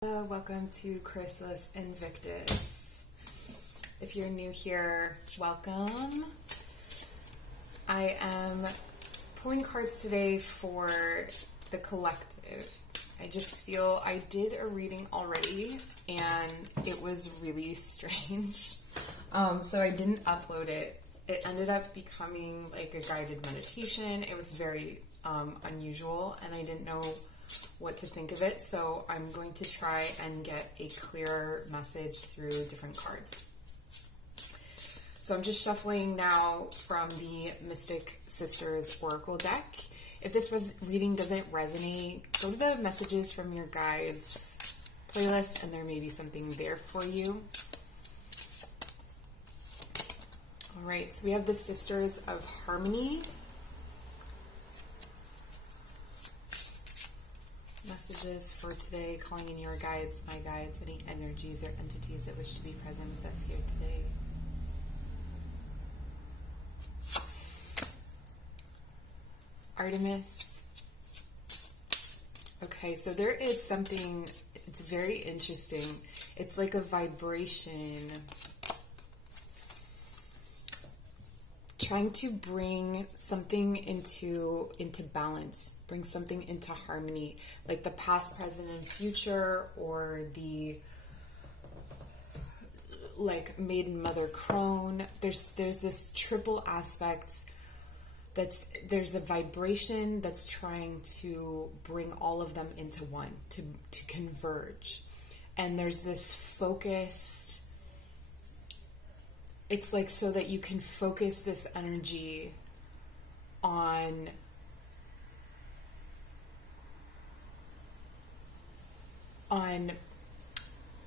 Welcome to Chrysalis Invictus. If you're new here, welcome. I am pulling cards today for the collective. I just feel I did a reading already and it was really strange. So I didn't upload it. It ended up becoming like a guided meditation. It was very unusual and I didn't know what to think of it, so I'm going to try and get a clearer message through different cards. So I'm just shuffling now from the Mystic Sisters Oracle deck. If this reading doesn't resonate, go to the messages from your guides playlist and there may be something there for you. Alright, so we have the Sisters of Harmony. Messages for today, calling in your guides, my guides, any energies or entities that wish to be present with us here today. Artemis. Okay, so there is something, it's very interesting. It's like a vibration trying to bring something into balance, bring something into harmony, like the past, present, and future, or the like maiden, mother, crone. There's this triple aspect there's a vibration that's trying to bring all of them into one, to converge. And there's this focused, it's like so that you can focus this energy on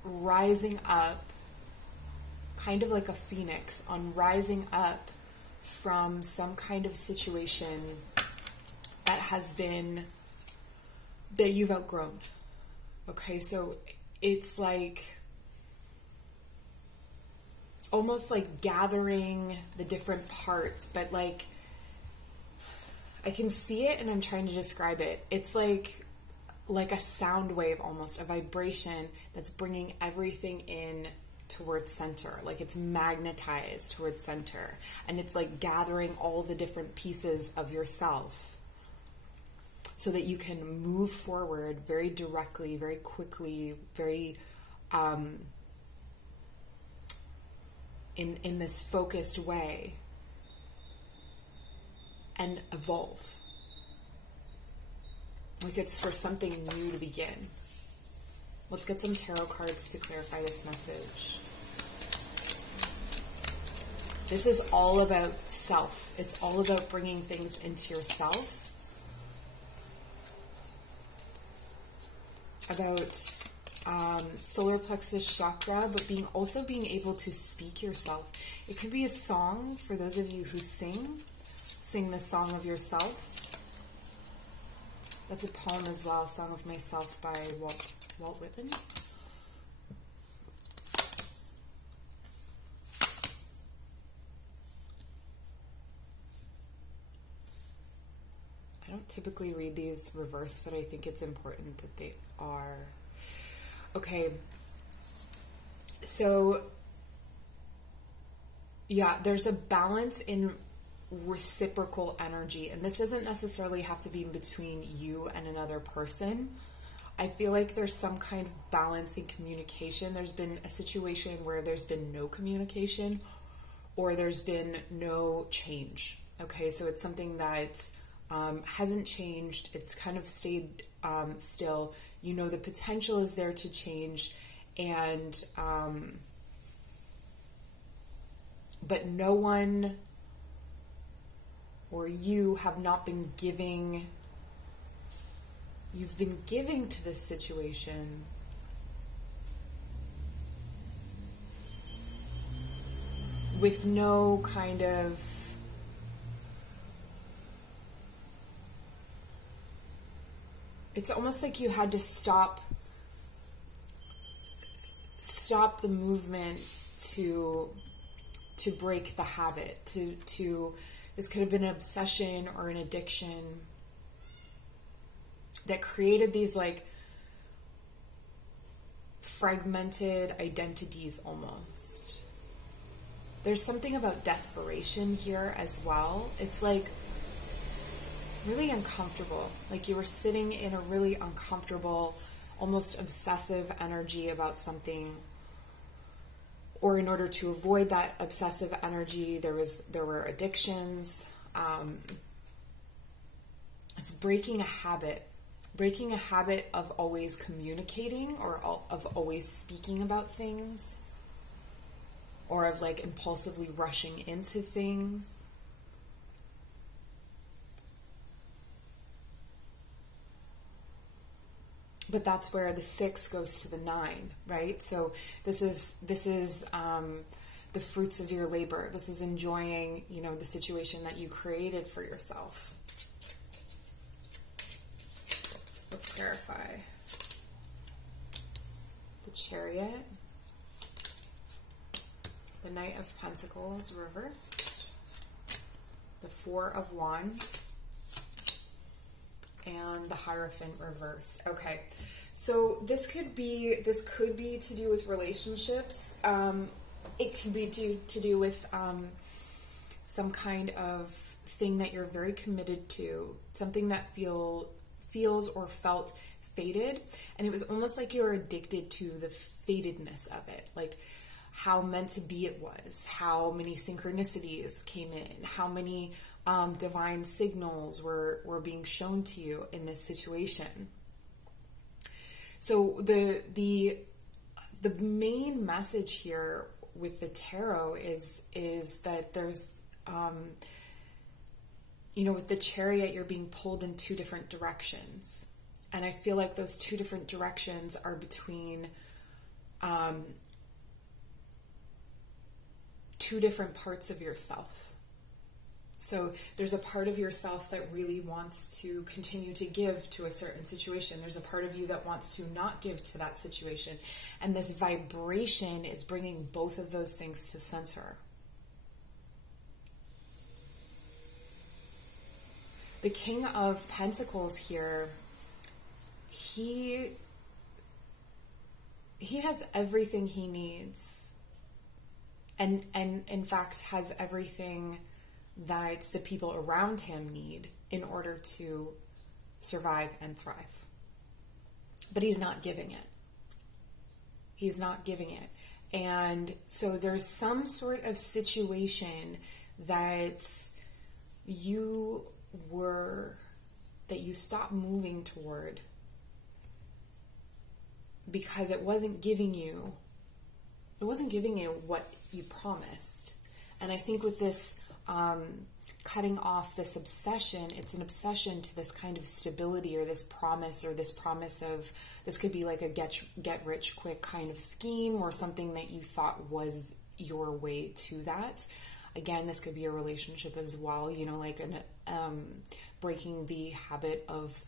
rising up, kind of like a phoenix, on rising up from some kind of situation that has been, that you've outgrown. Okay, so it's like almost like gathering the different parts, but like I can see it and I'm trying to describe it. It's like a sound wave, almost a vibration that's bringing everything in towards center, like it's magnetized towards center, and it's like gathering all the different pieces of yourself so that you can move forward very directly, very quickly, very in this focused way and evolve. Like it's for something new to begin. Let's get some tarot cards to clarify this message. This is all about self. It's all about bringing things into yourself. About solar plexus chakra, but also being able to speak yourself. It could be a song for those of you who sing the song of yourself. That's a poem as well, Song of Myself by Walt Whitman. I don't typically read these reversed, but I think it's important that they are. Okay, so yeah, there's a balance in reciprocal energy, and this doesn't necessarily have to be between you and another person. I feel like there's some kind of balance in communication. There's been a situation where there's been no communication or there's been no change. Okay, so it's something that hasn't changed. It's kind of stayed still. You know the potential is there to change, and but no one or you have not been giving. You've been giving to this situation with no kind of it's almost like you had to stop the movement to break the habit, to this could have been an obsession or an addiction that created these like fragmented identities almost. There's something about desperation here as well. It's like really uncomfortable. Like you were sitting in a really uncomfortable, almost obsessive energy about something. Or in order to avoid that obsessive energy, there were addictions. It's breaking a habit of always communicating or of always speaking about things, or of like impulsively rushing into things. But that's where the 6 goes to the 9, right? So this is the fruits of your labor. This is enjoying, the situation that you created for yourself. Let's clarify. The Chariot, the Knight of Pentacles reversed, the 4 of Wands, and the Hierophant reversed. Okay, so this could be to do with relationships. It could be to do with some kind of thing that you're very committed to, something that feels or felt fated, and it was almost like you were addicted to the fatedness of it, like how meant to be it was, how many synchronicities came in, how many divine signals were being shown to you in this situation. So the main message here with the tarot is that there's with the Chariot, you're being pulled in 2 different directions. And I feel like those 2 different directions are between 2 different parts of yourself. So there's a part of yourself that really wants to continue to give to a certain situation. There's a part of you that wants to not give to that situation. And this vibration is bringing both of those things to center. The King of Pentacles here, he has everything he needs, and in fact has everything that the people around him need in order to survive and thrive. But he's not giving it. He's not giving it. And so there's some sort of situation that you stopped moving toward because it wasn't giving you what you promised. And I think with this cutting off this obsession, it's an obsession to this kind of stability or this promise of, this could be like a get rich quick kind of scheme or something that you thought was your way to that. Again, this could be a relationship as well, like breaking the habit of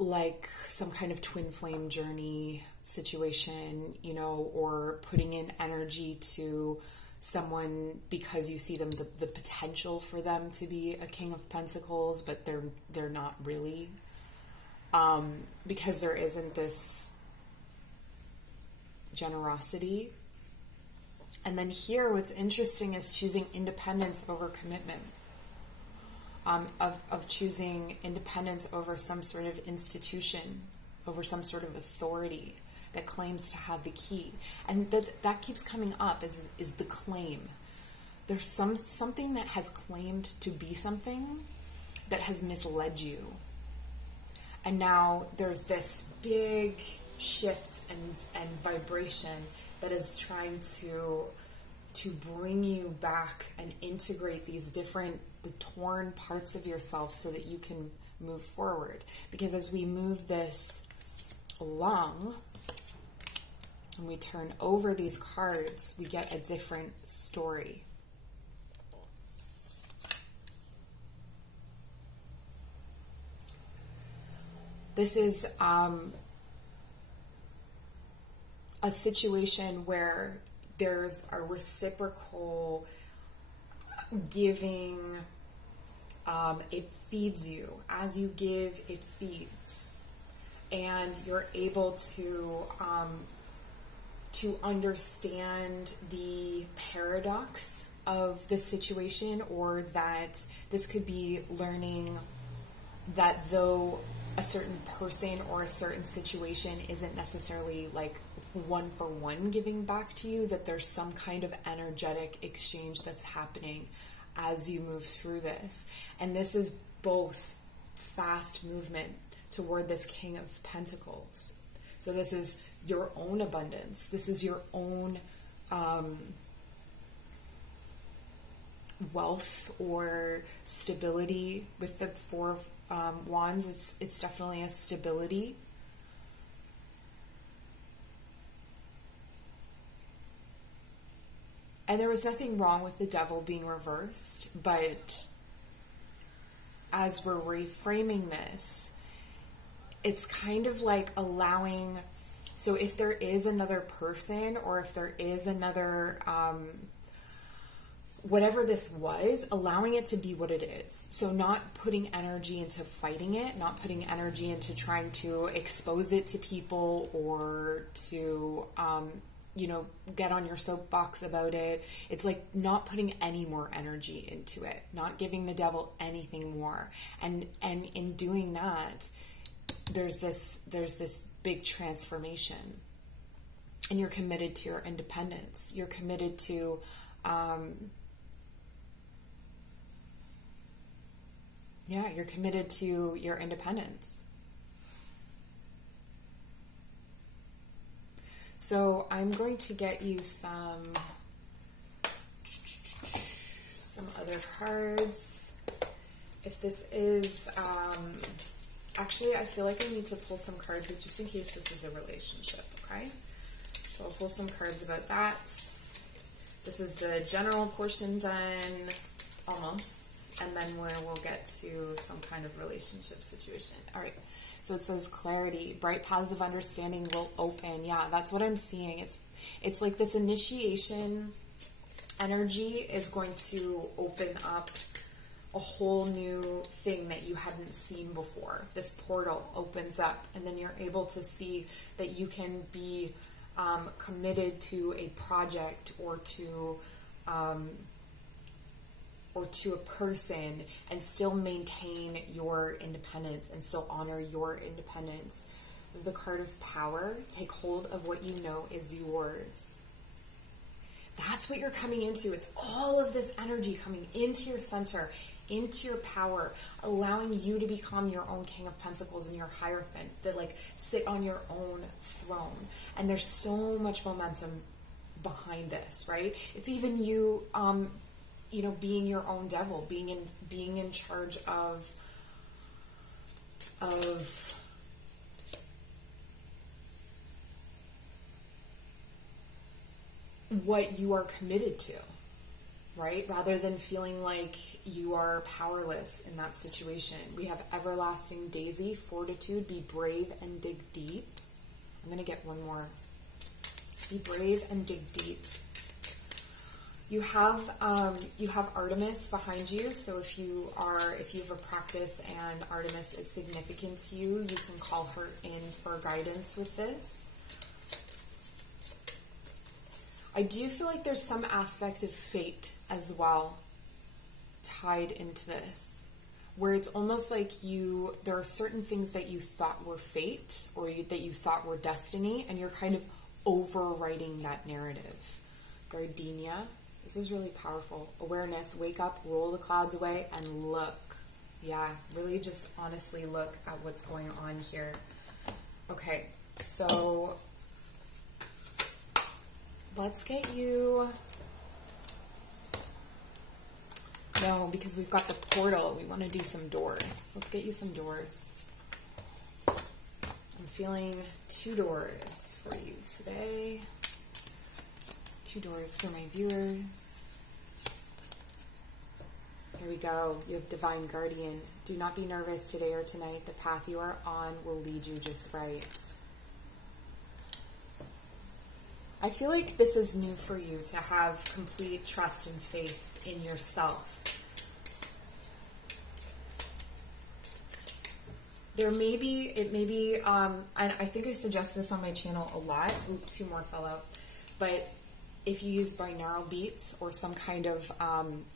like some kind of twin flame journey situation, or putting in energy to someone because you see them the potential for them to be a King of Pentacles, but they're not really, because there isn't this generosity. And then here what's interesting is choosing independence over commitment, of choosing independence over some sort of institution, over some sort of authority that claims to have the key. And that keeps coming up is the claim. There's something that has claimed to be something that has misled you. And now there's this big shift and vibration that is trying to bring you back and integrate the torn parts of yourself so that you can move forward. Because as we move this along and we turn over these cards, we get a different story. This is a situation where there's a reciprocal giving. It feeds you. As you give, it feeds. and you're able to understand the paradox of the situation, or that this could be learning that though a certain person or a certain situation isn't necessarily like one for one giving back to you, that there's some kind of energetic exchange that's happening as you move through this. And this is both fast movement toward this King of Pentacles. So this is your own abundance. This is your own wealth or stability. With the Four of Wands, it's definitely a stability. And there was nothing wrong with the Devil being reversed, but as we're reframing this, it's kind of like allowing, so if there is another person, or if there is another, whatever this was, allowing it to be what it is. So not putting energy into fighting it, not putting energy into trying to expose it to people, or to, get on your soapbox about it. It's like not putting any more energy into it, not giving the Devil anything more. And in doing that, there's this big transformation, and you're committed to your independence. You're committed to, you're committed to your independence. So I'm going to get you some other cards. If this is, actually, I feel like I need to pull some cards just in case this is a relationship, okay? So I'll pull some cards about that. This is the general portion done, almost, and then we'll get to some kind of relationship situation. All right. So it says clarity, bright paths of understanding will open. Yeah, that's what I'm seeing. It's like this initiation energy is going to open up a whole new thing that you hadn't seen before. This portal opens up, and then you're able to see that you can be committed to a project or to a person and still maintain your independence and still honor your independence. The card of power, take hold of what you know is yours. That's what you're coming into. It's all of this energy coming into your center, into your power, allowing you to become your own King of Pentacles and your Hierophant, that like sit on your own throne. And there's so much momentum behind this, right? It's even you, being your own devil, being in charge of what you are committed to, right? Rather than feeling like you are powerless in that situation. We have everlasting daisy, fortitude, be brave and dig deep. I'm going to get one more. Be brave and dig deep. You have Artemis behind you, so if you have a practice and Artemis is significant to you, you can call her in for guidance with this. I do feel like there's some aspect of fate as well tied into this, where it's almost like there are certain things that you thought were fate, or that you thought were destiny, and you're kind of overwriting that narrative. Gardenia. This is really powerful. Awareness, wake up, roll the clouds away, and look. Yeah, really just honestly look at what's going on here. Okay, so let's get you... No, because we've got the portal. We want to do some doors. Let's get you some doors. I'm feeling 2 doors for you today. 2 doors for my viewers. Here we go. You have Divine Guardian. Do not be nervous today or tonight. The path you are on will lead you just right. I feel like this is new for you, to have complete trust and faith in yourself. there may be, and I think I suggest this on my channel a lot. Oop, 2 more fell out. But if you use binaural beats or some kind of,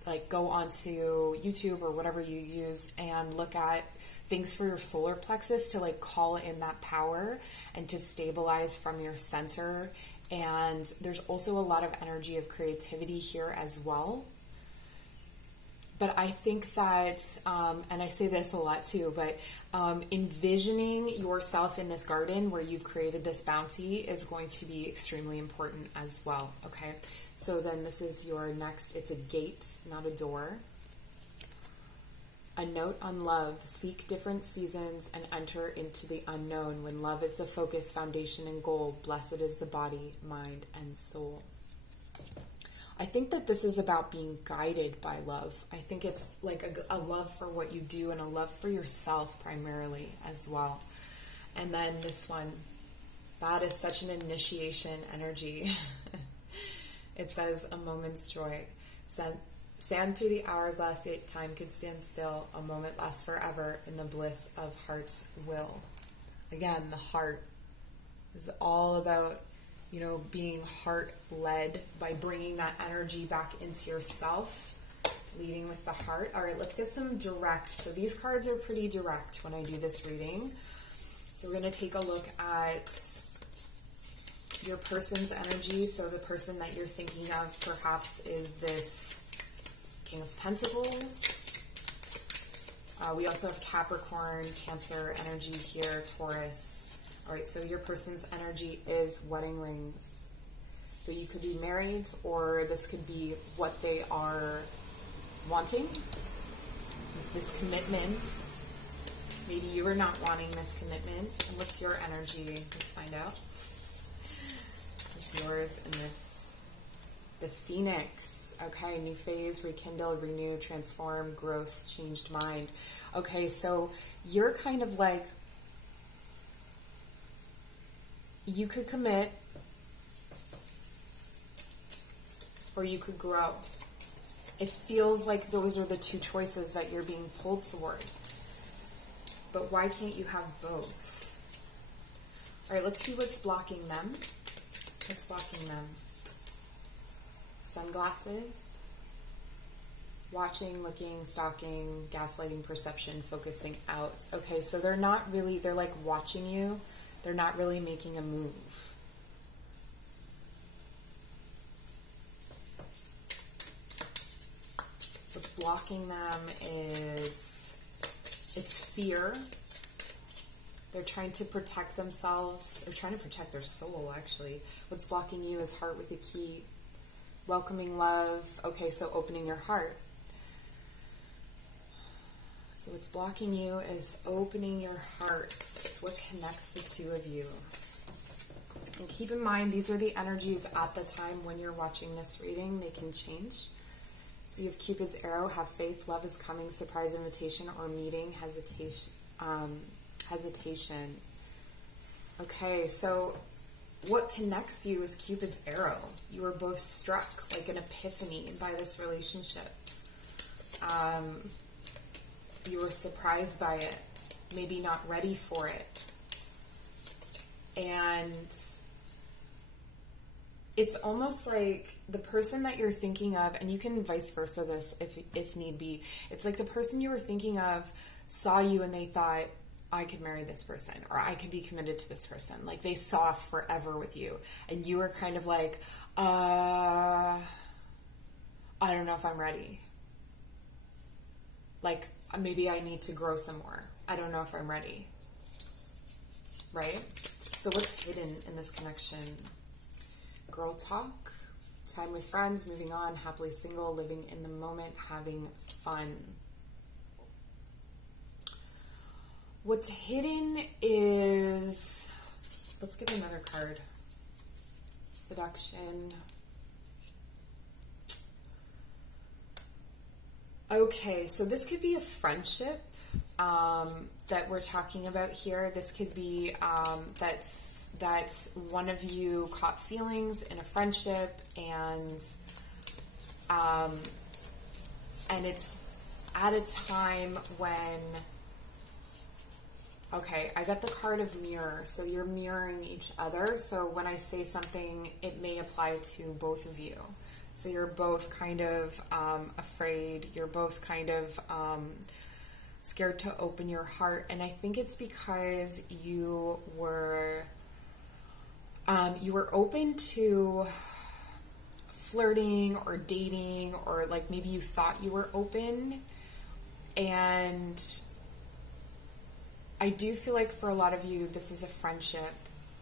like go onto YouTube or whatever you use and look at things for your solar plexus to like call in that power and to stabilize from your center. And there's also a lot of energy of creativity here as well. But I think that, and I say this a lot too, but envisioning yourself in this garden where you've created this bounty is going to be extremely important as well, okay? So then this is your next, it's a gate, not a door. A note on love, seek different seasons and enter into the unknown. When love is the focus, foundation, and goal, blessed is the body, mind, and soul. I think that this is about being guided by love. I think it's like a love for what you do and a love for yourself primarily as well. And then this one, that is such an initiation energy. It says, a moment's joy. Sand through the hourglass, yet time could stand still. A moment lasts forever in the bliss of heart's will. Again, the heart is all about, you know, being heart-led by bringing that energy back into yourself, leading with the heart. All right, let's get some direct. So these cards are pretty direct when I do this reading. So we're going to take a look at your person's energy. So the person that you're thinking of perhaps is this King of Pentacles. We also have Capricorn, Cancer energy here, Taurus. All right, so your person's energy is wedding rings. So you could be married, or this could be what they are wanting. With this commitment, maybe you are not wanting this commitment. And what's your energy? Let's find out. What's yours in this? The Phoenix. Okay, new phase, rekindle, renew, transform, growth, changed mind. Okay, so you're kind of like, you could commit or you could grow. It feels like those are the two choices that you're being pulled towards. But why can't you have both? All right, let's see what's blocking them. What's blocking them? Sunglasses. Watching, looking, stalking, gaslighting, perception, focusing out. Okay, so they're not really, they're like watching you. They're not really making a move. What's blocking them is, it's fear. They're trying to protect themselves. They're trying to protect their soul, actually. What's blocking you is heart with a key. Welcoming love. Okay, so opening your heart. So what's blocking you is opening your hearts. What connects the two of you? And keep in mind, these are the energies at the time when you're watching this reading. They can change. So you have Cupid's arrow, have faith, love is coming, surprise invitation or meeting, hesitation. Okay, so what connects you is Cupid's arrow. You were both struck, like an epiphany by this relationship. You were surprised by it, maybe not ready for it. And it's almost like the person that you're thinking of, and you can vice versa this if need be. It's like the person you were thinking of saw you and they thought, I could marry this person, or I could be committed to this person. Like they saw forever with you. And you were kind of like, I don't know if I'm ready. Like, maybe I need to grow some more. I don't know if I'm ready. Right? So what's hidden in this connection? Girl talk, time with friends, moving on, happily single, living in the moment, having fun. What's hidden is, let's get another card. Seduction. Okay, so this could be a friendship that we're talking about here. This could be that's one of you caught feelings in a friendship, and it's at a time when Okay, I got the card of mirror. So you're mirroring each other. So when I say something, it may apply to both of you. So you're both kind of afraid. You're both kind of scared to open your heart. And I think it's because you were open to flirting or dating, or like maybe you thought you were open. And I do feel like for a lot of you, this is a friendship.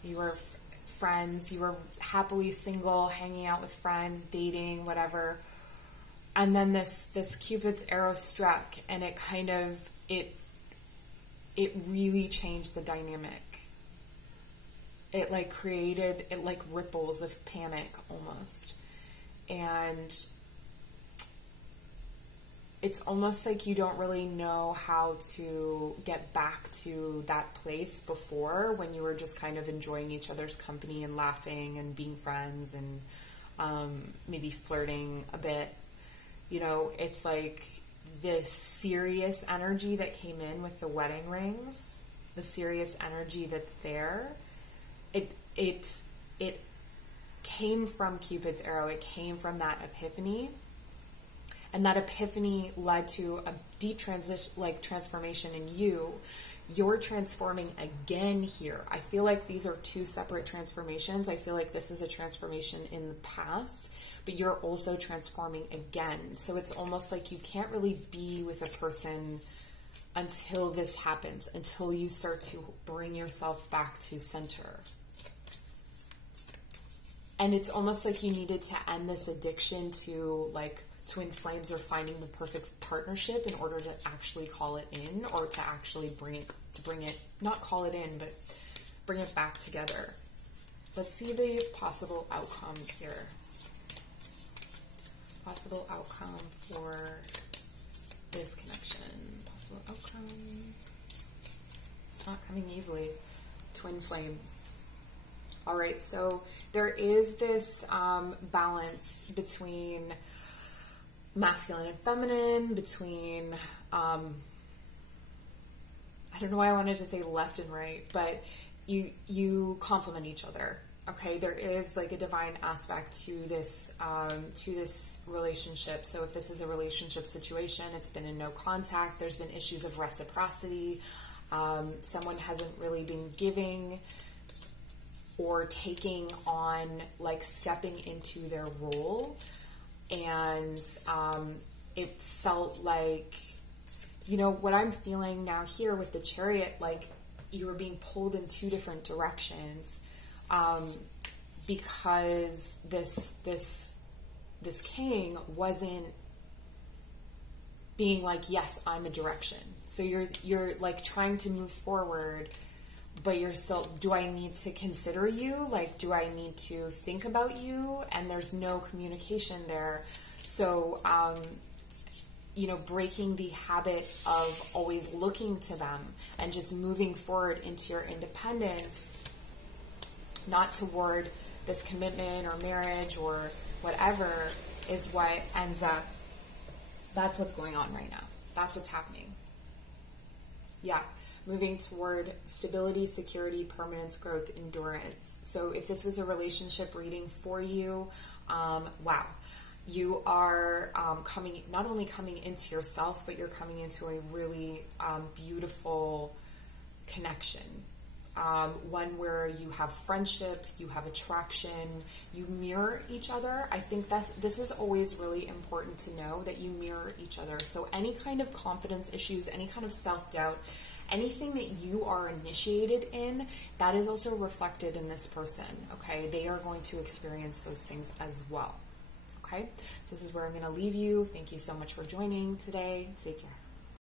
You were friends, you were happily single, hanging out with friends, dating, whatever. And then this Cupid's arrow struck, and it kind of, it really changed the dynamic. It like created, it like ripples of panic almost. And it's almost like you don't really know how to get back to that place before, when you were just kind of enjoying each other's company and laughing and being friends and maybe flirting a bit. You know, it's like this serious energy that came in with the wedding rings, the serious energy that's there. It came from Cupid's arrow. It came from that epiphany. And that epiphany led to a deep transformation in you. You're transforming again here. I feel like these are two separate transformations. I feel like this is a transformation in the past, but you're also transforming again. So it's almost like you can't really be with a person until this happens, until you start to bring yourself back to center. And it's almost like you needed to end this addiction to like twin flames or finding the perfect partnership in order to actually call it in, or to actually bring it, not call it in, but bring it back together. Let's see the possible outcome here. Possible outcome for this connection. Possible outcome. It's not coming easily. Twin flames. All right, so there is this balance between masculine and feminine, between, I don't know why I wanted to say left and right, but you complement each other. Okay, there is like a divine aspect to this relationship. So if this is a relationship situation, it's been in no contact, there's been issues of reciprocity, someone hasn't really been giving or taking on, like stepping into their role. And it felt like, you know, what I'm feeling now here with the Chariot, like you were being pulled in two different directions, because this king wasn't being like, yes, I'm a direction. So you're like trying to move forward, but you're still, do I need to consider you? Like, do I need to think about you? And there's no communication there. So, you know, breaking the habit of always looking to them and just moving forward into your independence, not toward this commitment or marriage or whatever, is what ends up, that's what's going on right now. That's what's happening. Yeah. Moving toward stability, security, permanence, growth, endurance. So if this was a relationship reading for you, wow. You are not only coming into yourself, but you're coming into a really beautiful connection. One where you have friendship, you have attraction, you mirror each other. I think this is always really important to know, that you mirror each other. So any kind of confidence issues, any kind of self-doubt, anything that you are initiated in, that is also reflected in this person, okay? They are going to experience those things as well, okay? So this is where I'm going to leave you. Thank you so much for joining today. Take care.